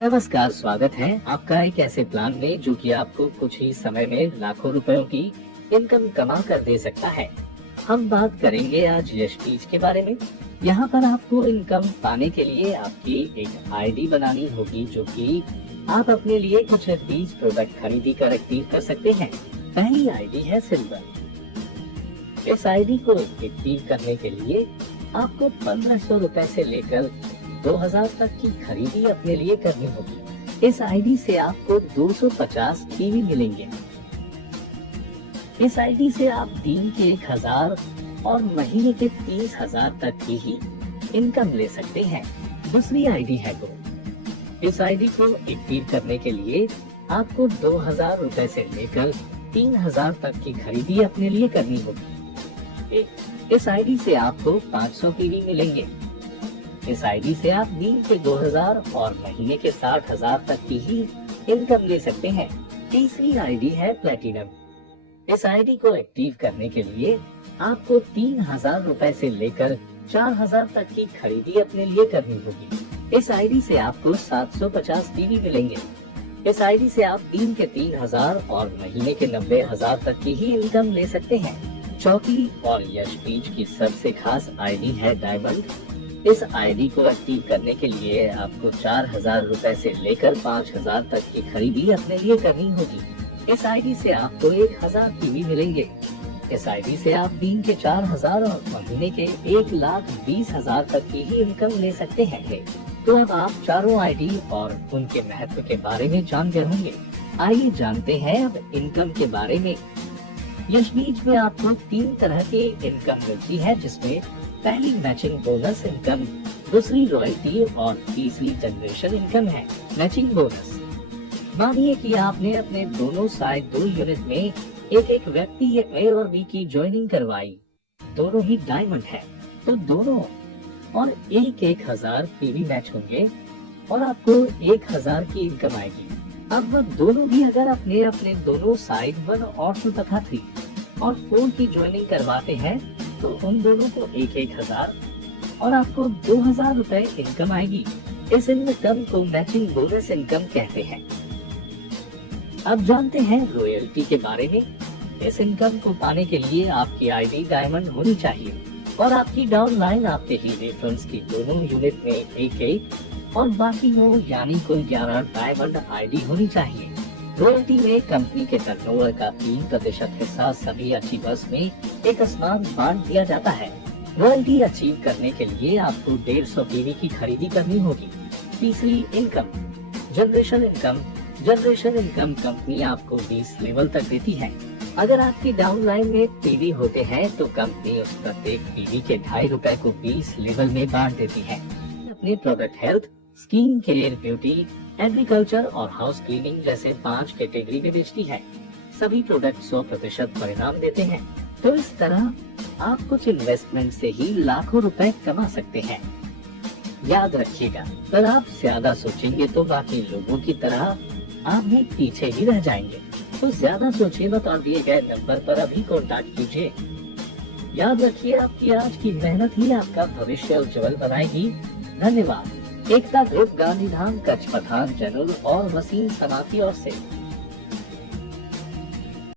नमस्कार, स्वागत है आपका एक ऐसे प्लान में जो कि आपको कुछ ही समय में लाखों रुपयों की इनकम कमा कर दे सकता है। हम बात करेंगे आज यशबीज के बारे में। यहाँ पर आपको इनकम पाने के लिए आपकी एक आईडी बनानी होगी जो कि आप अपने लिए कुछ बीज प्रोडक्ट खरीदी कर एक्टिव कर सकते हैं। पहली आईडी है सिल्वर। इस आईडी को एक्टिव करने के लिए आपको 1500 रुपए से लेकर 2000 तक की खरीदी अपने लिए करनी होगी। इस आईडी से आपको 250 टीवी मिलेंगे। इस आईडी से आप दिन के 1000 और महीने के 30,000 तक की ही इनकम ले सकते हैं। दूसरी आईडी है गो। इस आईडी को एक्टिव करने के लिए आपको 2000 रुपए से लेकर 3000 तक की खरीदी अपने लिए करनी होगी। इस आईडी से आपको 500 टीवी मिलेंगे। इस आईडी से आप दिन के 2000 और महीने के 60,000 तक की ही इनकम ले सकते हैं। तीसरी आईडी है प्लेटिनम। इस आईडी को एक्टिव करने के लिए आपको 3000 रुपए से लेकर 4000 तक की खरीदी अपने लिए करनी होगी। इस आईडी से आपको 750 टीवी मिलेंगे। इस आईडी से आप दिन के 3000 और महीने के 90,000 तक की ही इनकम ले सकते हैं। चौथी और यशबीज की सबसे खास आईडी है डायमंड। इस आईडी को एक्टिव करने के लिए आपको 4000 रुपए से लेकर 5000 तक की खरीदी अपने लिए करनी होगी। इस आईडी से आपको 1000 टीवी मिलेंगे। इस आईडी से आप दिन के 4000 और महीने के 1,20,000 तक की ही इनकम ले सकते हैं। तो अब आप चारों आईडी और उनके महत्व के बारे में जान गए होंगे। आइए जानते हैं अब इनकम के बारे में। यशबीज में आपको 3 तरह की इनकम मिलती है, जिसमें पहली मैचिंग बोनस इनकम, दूसरी रॉयल्टी और तीसरी जनरेशन इनकम है। मैचिंग बोनस, मानिए कि आपने अपने दोनों साइड 2 यूनिट में एक व्यक्ति ए और बी की ज्वाइनिंग करवाई। दोनों ही डायमंड है, तो दोनों और 1,000 पीवी मैच होंगे और आपको 1000 की इनकम आएगी। अब वह दोनों भी अगर अपने अपने दोनों साइड 1 और 2 तथा 3 और 4 की ज्वाइनिंग करवाते हैं तो उन दोनों को 1,000 और आपको 2000 रुपए इनकम आएगी। इस इनकम को मैचिंग बोनस इनकम कहते हैं। अब जानते हैं रॉयल्टी के बारे में। इस इनकम को पाने के लिए आपकी आईडी डायमंड होनी चाहिए और आपकी डाउन लाइन आपके ही रेफरेंस की दोनों यूनिट में एक और बाकी हो यानी कोई 11 डायमंड आईडी होनी चाहिए। रॉयल्टी में कंपनी के टर्नओवर का 3% हिस्सा सभी अचीवर्स में एक समान बांट दिया जाता है। रॉयल्टी अचीव करने के लिए आपको 150 टीवी की खरीदी करनी होगी। तीसरी income, generation income. Generation income company आपको 20 लेवल तक देती है। अगर आपकी डाउन लाइन में टीवी होते हैं तो कंपनी उस प्रत्येक टीवी के 2.5 रुपए को 20 लेवल में बांट देती है। अपने product health, skin care, beauty, agriculture और हाउस क्लीनिंग जैसे 5 कैटेगरी में बेचती है। सभी प्रोडक्ट 100% परिणाम देते हैं। तो इस तरह आप कुछ इन्वेस्टमेंट से ही लाखों रुपए कमा सकते हैं। याद रखिएगा, अगर आप ज्यादा सोचेंगे तो बाकी लोगों की तरह आप भी पीछे ही रह जाएंगे। तो ज्यादा सोचिए मत और दिए गए नंबर पर अभी कॉन्टैक्ट कीजिए। याद रखिए, आपकी आज की मेहनत ही आपका भविष्य उज्जवल बनाएगी। धन्यवाद। एकता ग्रुप, गांधीधाम, कच्छ, पठान, जनरल और वसीम सनाती और से